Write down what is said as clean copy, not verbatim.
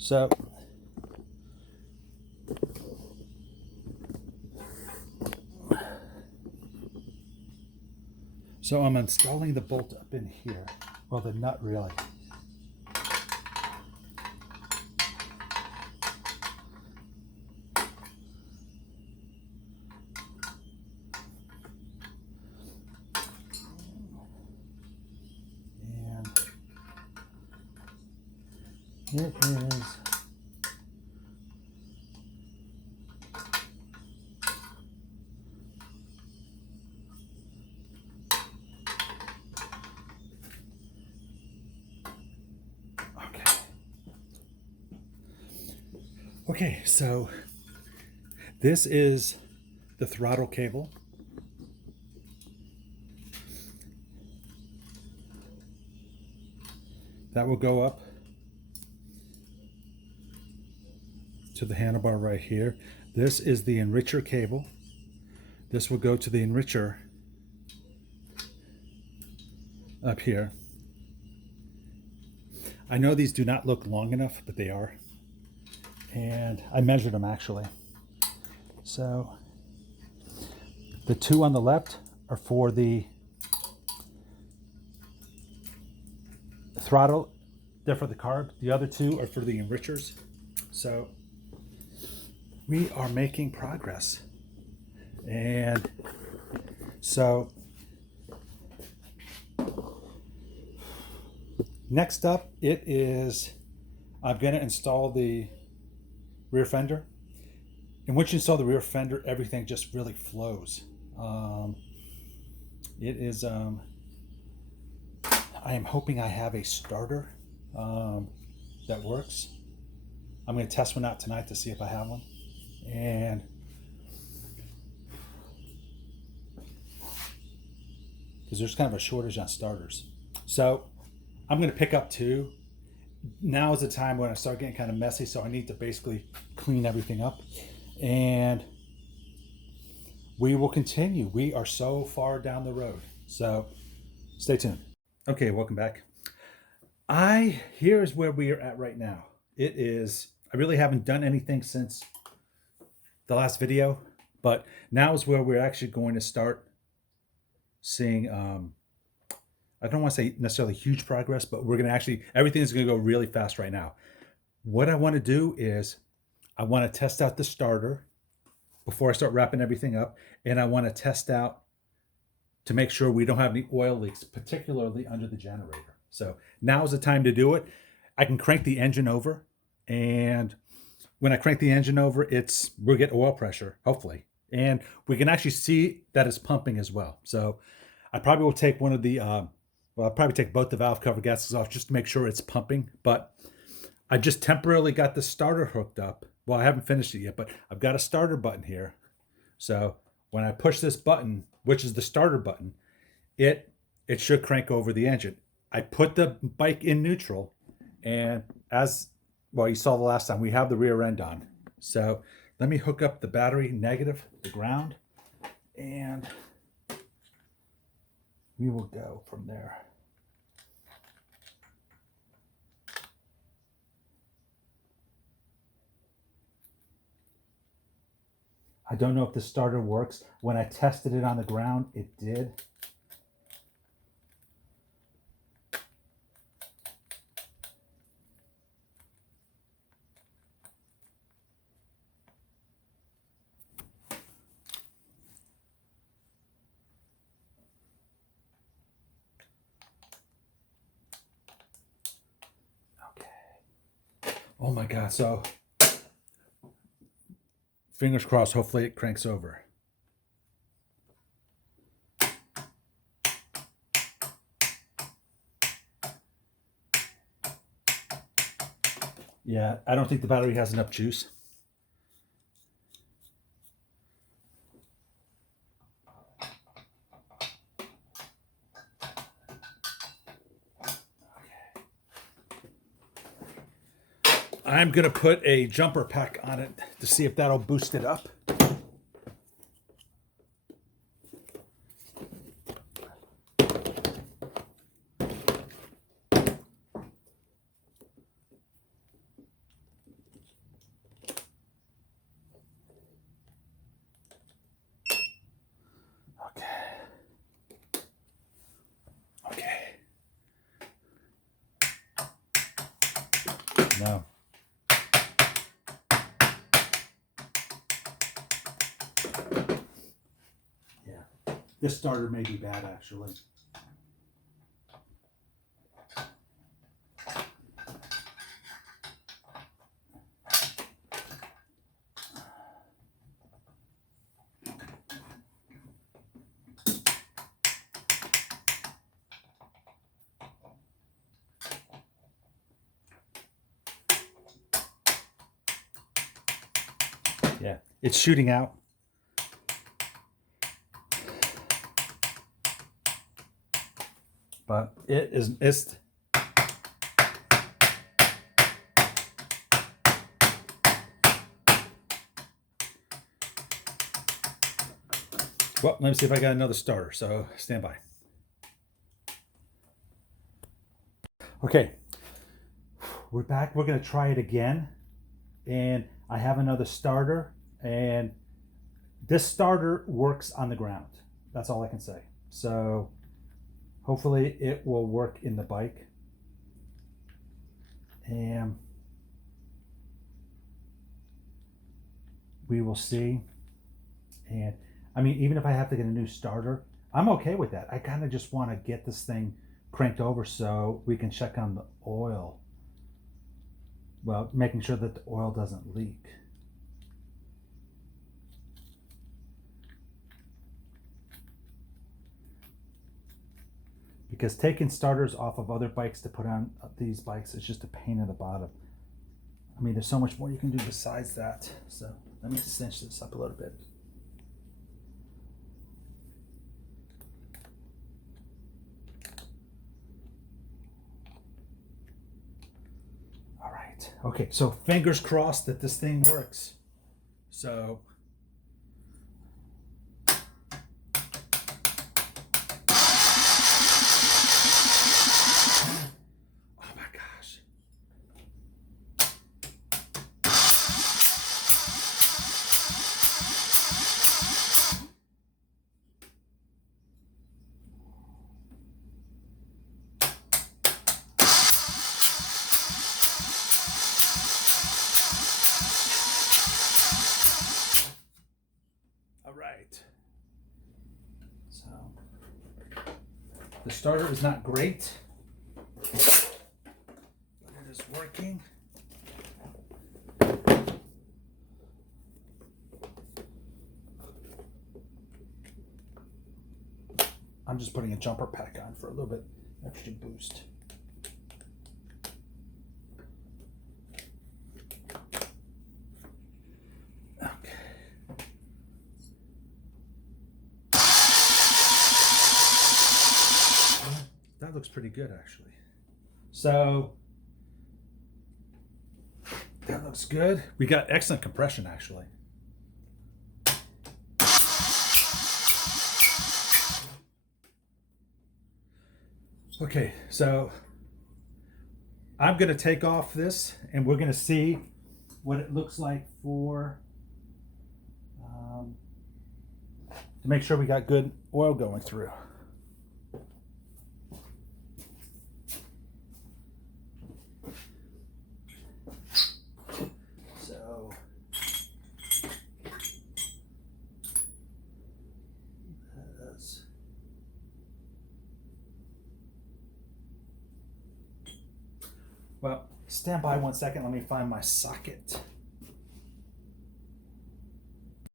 So I'm installing the bolt up in here. Well, the nut really. And it is okay, so this is the throttle cable. That will go up to the handlebar right here. This is the enricher cable. This will go to the enricher up here. I know these do not look long enough, but they are. And I measured them actually. So the two on the left are for the throttle. They're for the carb. The other two are for the enrichers. So we are making progress. And so next up, I'm going to install the rear fender. And once you install the rear fender, everything just really flows. I am hoping I have a starter that works. I'm going to test one out tonight to see if I have one. And because there's kind of a shortage on starters. So I'm going to pick up two. Now is the time when I start getting kind of messy, so I need to basically clean everything up. And we will continue. We are so far down the road. So stay tuned. Okay, welcome back. Here is where we are at right now. I really haven't done anything since the last video, but now is where we're actually going to start seeing, I don't want to say necessarily huge progress, but everything is going to go really fast right now. What I want to do is I want to test out the starter before I start wrapping everything up. And I want to test out to make sure we don't have any oil leaks, particularly under the generator. So now is the time to do it. I can crank the engine over, and when I crank the engine over, we'll get oil pressure, hopefully. And we can actually see that it's pumping as well. So I probably will take I'll probably take both the valve cover gaskets off just to make sure it's pumping. But I just temporarily got the starter hooked up. Well, I haven't finished it yet, but I've got a starter button here. So when I push this button, which is the starter button, it should crank over the engine. I put the bike in neutral, and you saw the last time, we have the rear end on. So let me hook up the battery negative, the ground, and we will go from there. I don't know if the starter works. When I tested it on the ground, it did. Okay. Oh my God. So fingers crossed, hopefully it cranks over. Yeah, I don't think the battery has enough juice. I'm going to put a jumper pack on it to see if that'll boost it up. No. Yeah. This starter may be bad, actually. Yeah, it's shooting out. But it's well, let me see if I got another starter, so stand by. Okay, we're back. We're gonna try it again. And I have another starter, and this starter works on the ground. That's all I can say. So hopefully it will work in the bike. And we will see. And I mean, even if I have to get a new starter, I'm okay with that. I kind of just want to get this thing cranked over so we can check on the oil. Well, making sure that the oil doesn't leak. Because taking starters off of other bikes to put on these bikes is just a pain in the bottom. I mean, there's so much more you can do besides that. So let me cinch this up a little bit. All right. Okay, so fingers crossed that this thing works. So so the starter is not great, but it is working. I'm just putting a jumper pack on for a little bit extra boost. That looks pretty good, actually. So that looks good. We got excellent compression, actually. Okay, so I'm going to take off this and we're going to see what it looks like for to make sure we got good oil going through. So that's, well, stand by 1 second. Let me find my socket.